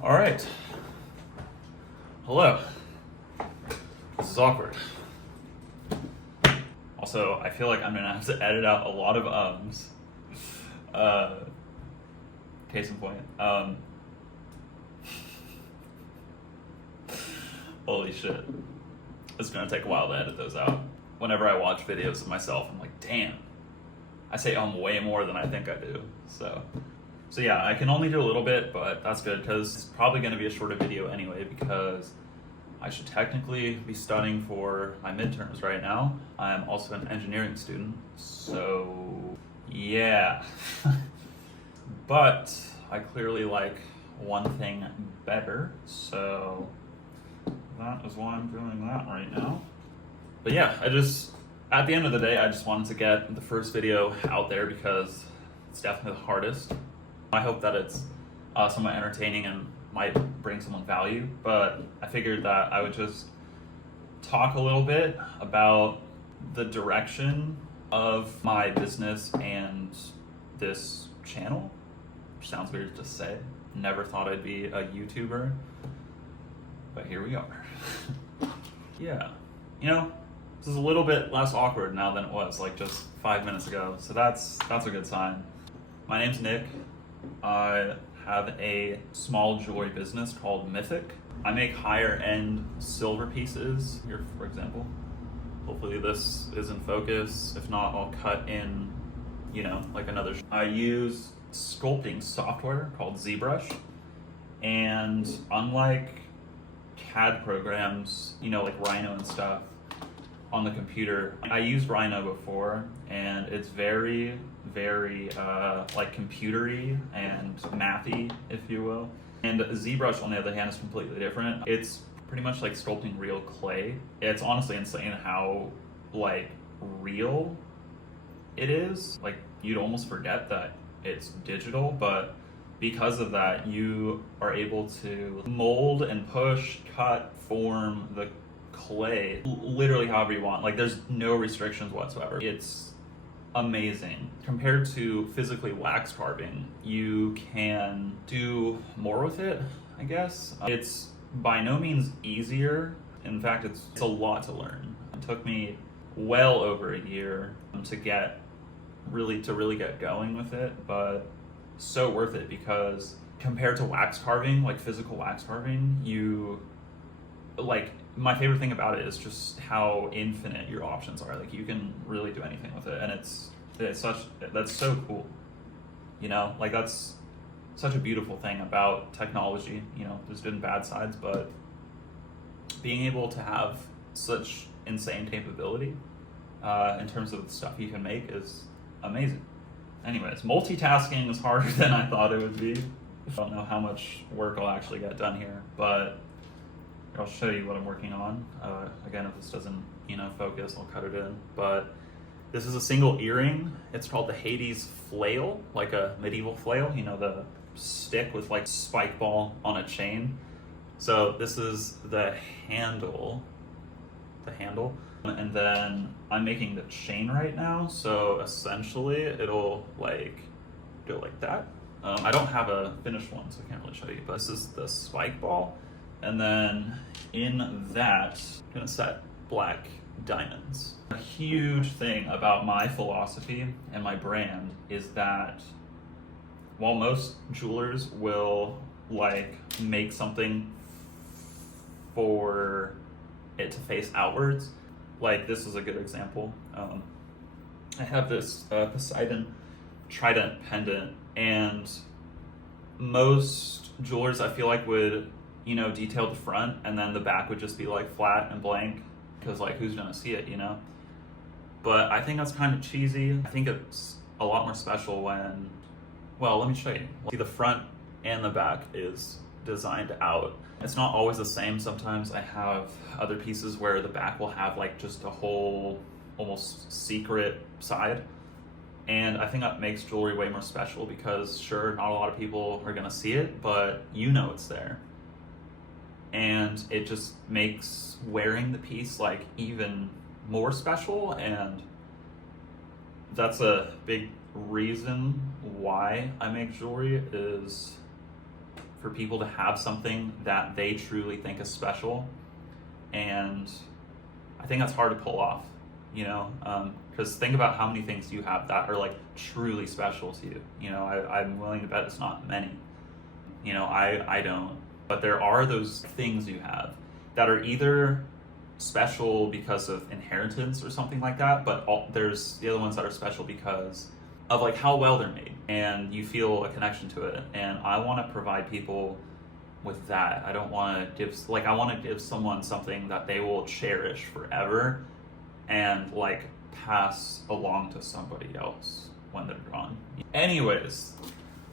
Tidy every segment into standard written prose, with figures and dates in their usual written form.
All right. Hello. This is awkward. Also, I feel like I'm gonna have to edit out a lot of ums. Case in point. Holy shit. It's gonna take a while to edit those out. Whenever I watch videos of myself, I'm like, damn. I say way more than I think I do. So yeah, I can only do a little bit, but that's good because it's probably going to be a shorter video anyway because I should technically be studying for my midterms right now. I'm also an engineering student, so yeah. But I clearly like one thing better, so that is why I'm doing that right now. But yeah, at the end of the day, I just wanted to get the first video out there because it's definitely the hardest. I hope that it's somewhat entertaining and might bring someone value, but I figured that I would just talk a little bit about the direction of my business and this channel, which sounds weird to say. Never thought I'd be a YouTuber, but here we are. Yeah, this is a little bit less awkward now than it was like just 5 minutes ago, so that's a good sign. My name's Nick. I have a small jewelry business called Mythic. I make higher end silver pieces here, for example. Hopefully this is in focus. If not, I'll cut in, like another. I use sculpting software called ZBrush, and unlike CAD programs, like Rhino and stuff on the computer, I used Rhino before, and it's very like computery and mathy, if you will. And ZBrush, on the other hand, is completely different. It's pretty much like sculpting real clay. It's honestly insane how like real it is. Like you'd almost forget that it's digital, but because of that, you are able to mold and push, cut, form the clay literally however you want. Like there's no restrictions whatsoever. It's amazing. Compared to physically wax carving, you can do more with it, I guess. It's by no means easier. In fact, it's a lot to learn. It took me well over a year to really get going with it, but so worth it because compared to wax carving, like physical wax carving, my favorite thing about it is just how infinite your options are. Like you can really do anything with it, and that's so cool. Like that's such a beautiful thing about technology. There's good and bad sides, but being able to have such insane capability in terms of the stuff you can make is amazing. Anyways, multitasking is harder than I thought it would be. I don't know how much work I'll actually get done here, but I'll show you what I'm working on. Again, if this doesn't, focus, I'll cut it in. But this is a single earring. It's called the Hades flail, like a medieval flail, the stick with like spike ball on a chain. So this is the handle, and then I'm making the chain right now. So essentially it'll like go like that. I don't have a finished one, so I can't really show you, but this is the spike ball. And then in that, I'm gonna set black diamonds. A huge thing about my philosophy and my brand is that while most jewelers will like make something for it to face outwards, like this is a good example. I have this Poseidon trident pendant, and most jewelers I feel like would detail the front and then the back would just be like flat and blank because like who's gonna see it, But I think that's kind of cheesy. I think it's a lot more special when, well, let me show you. See, the front and the back is designed out. It's not always the same. Sometimes I have other pieces where the back will have like just a whole almost secret side. And I think that makes jewelry way more special because sure, not a lot of people are gonna see it, but it's there. And it just makes wearing the piece like even more special, and that's a big reason why I make jewelry is for people to have something that they truly think is special. And I think that's hard to pull off, you know, because think about how many things you have that are like truly special to you. You know, I'm willing to bet it's not many. You know, I don't. But there are those things you have that are either special because of inheritance or something like that, but there's the other ones that are special because of like how well they're made and you feel a connection to it. And I want to provide people with that. I don't want to give, like, I want to give someone something that they will cherish forever and like pass along to somebody else when they're gone. Anyways,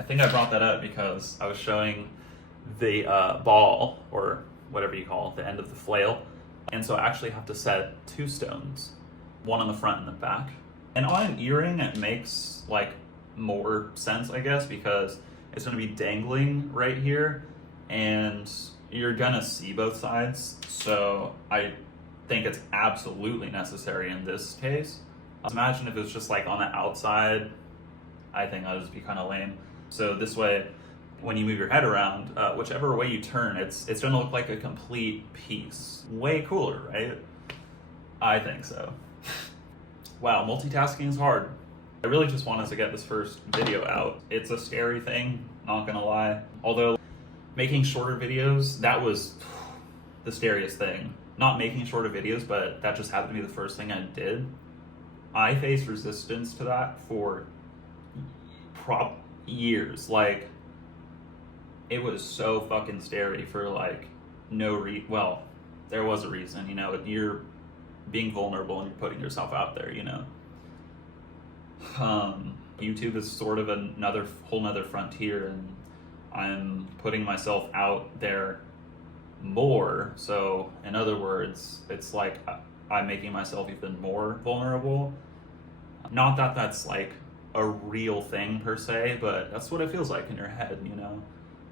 I think I brought that up because I was showing the ball, or whatever you call it, the end of the flail. And so I actually have to set 2 stones, one on the front and the back. And on an earring, it makes like more sense, I guess, because it's going to be dangling right here and you're going to see both sides. So I think it's absolutely necessary in this case. Imagine if it was just like on the outside. I think that would just be kind of lame. So this way, when you move your head around, whichever way you turn, it's going to look like a complete piece. Way cooler, right? I think so. Wow, multitasking is hard. I really just wanted to get this first video out. It's a scary thing, not gonna lie. Although, making shorter videos, that was the scariest thing. Not making shorter videos, but that just happened to be the first thing I did. I faced resistance to that for years. Like, it was so fucking scary for like well, there was a reason, you know, you're being vulnerable and you're putting yourself out there, you know. YouTube is sort of whole nother frontier, and I'm putting myself out there more. So in other words, it's like I'm making myself even more vulnerable. Not that that's like a real thing per se, but that's what it feels like in your head, you know.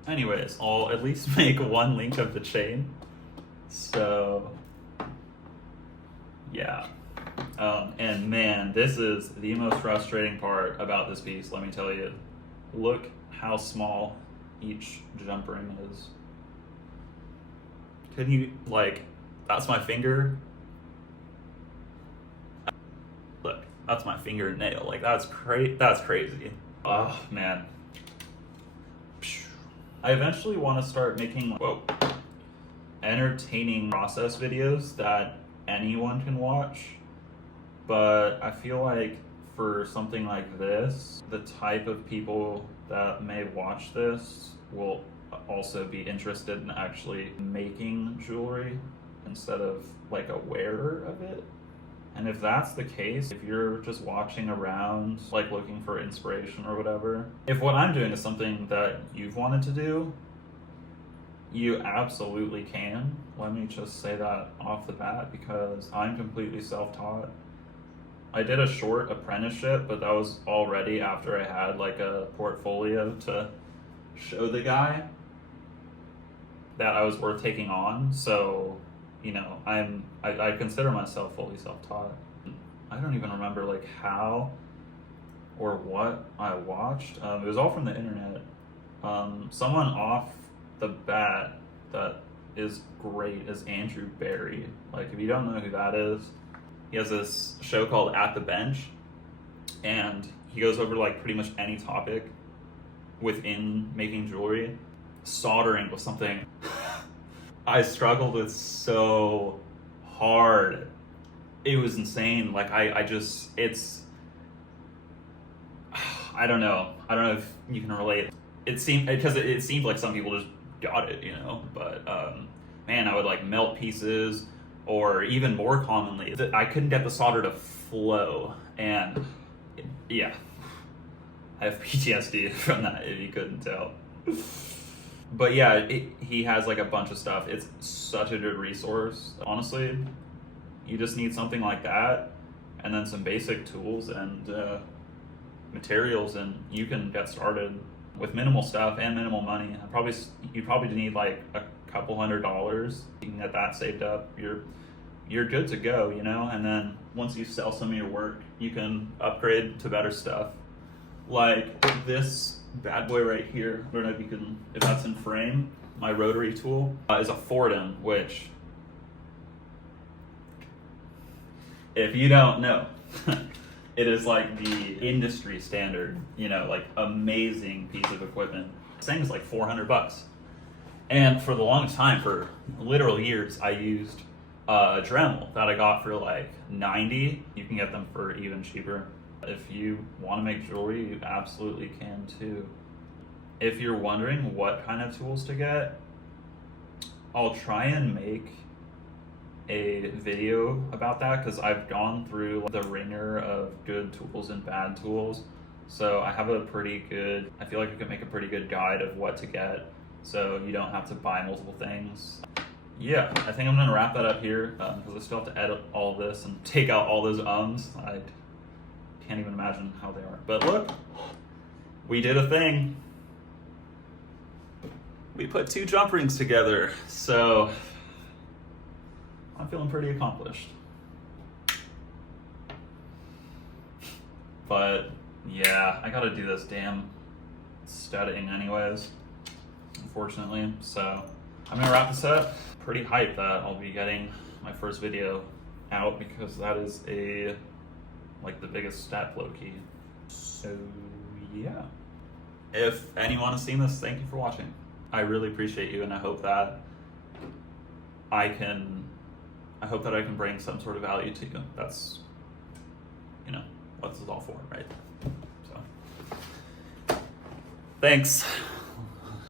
Anyways, I'll at least make one link of the chain. So yeah. And man, this is the most frustrating part about this piece, let me tell you. Look how small each jump ring is. Can you, like, that's my finger. Look, that's my fingernail. Like, that's crazy. Oh, man. I eventually want to start making, entertaining process videos that anyone can watch. But I feel like for something like this, the type of people that may watch this will also be interested in actually making jewelry instead of like a wearer of it. And if that's the case, if you're just watching around, like looking for inspiration or whatever, if what I'm doing is something that you've wanted to do, you absolutely can. Let me just say that off the bat, because I'm completely self-taught. I did a short apprenticeship, but that was already after I had like a portfolio to show the guy that I was worth taking on. So, you know, I consider myself fully self-taught. I don't even remember like how or what I watched. It was all from the internet. Someone off the bat that is great is Andrew Barry. Like, if you don't know who that is, he has this show called At the Bench, and he goes over like pretty much any topic within making jewelry. Soldering was something I struggled with so hard. It was insane. Like I don't know if you can relate. It seemed like some people just got it, you know, but man, I would like melt pieces. Or even more commonly, I couldn't get the solder to flow, and yeah, I have PTSD from that, if you couldn't tell. But yeah, he has like a bunch of stuff. It's such a good resource. Honestly, you just need something like that, and then some basic tools and materials, and you can get started with minimal stuff and minimal money. You probably need like a couple $100. You can get that saved up. You're good to go, you know. And then once you sell some of your work, you can upgrade to better stuff. Like this bad boy right here, I don't know if you can, if that's in frame, my rotary tool is a Fordham, which, if you don't know, it is like the industry standard, you know, like amazing piece of equipment. This thing is like $400. And for the longest time, for literal years, I used a Dremel that I got for like $90. You can get them for even cheaper. If you want to make jewelry, you absolutely can too. If you're wondering what kind of tools to get, I'll try and make a video about that because I've gone through the ringer of good tools and bad tools. So I have a pretty good, I feel like I could make a pretty good guide of what to get so you don't have to buy multiple things. Yeah, I think I'm gonna wrap that up here because I still have to edit all this and take out all those ums. I can't even imagine how they are. But look, we did a thing. We put 2 jump rings together, so I'm feeling pretty accomplished. But yeah, I gotta do this damn studying anyways, unfortunately. So I'm gonna wrap this up. Pretty hyped that I'll be getting my first video out because that is like the biggest step, low-key. So yeah. If anyone has seen this, thank you for watching. I really appreciate you, and I hope that I can bring some sort of value to you. That's, you know, what this is all for, right? So, thanks.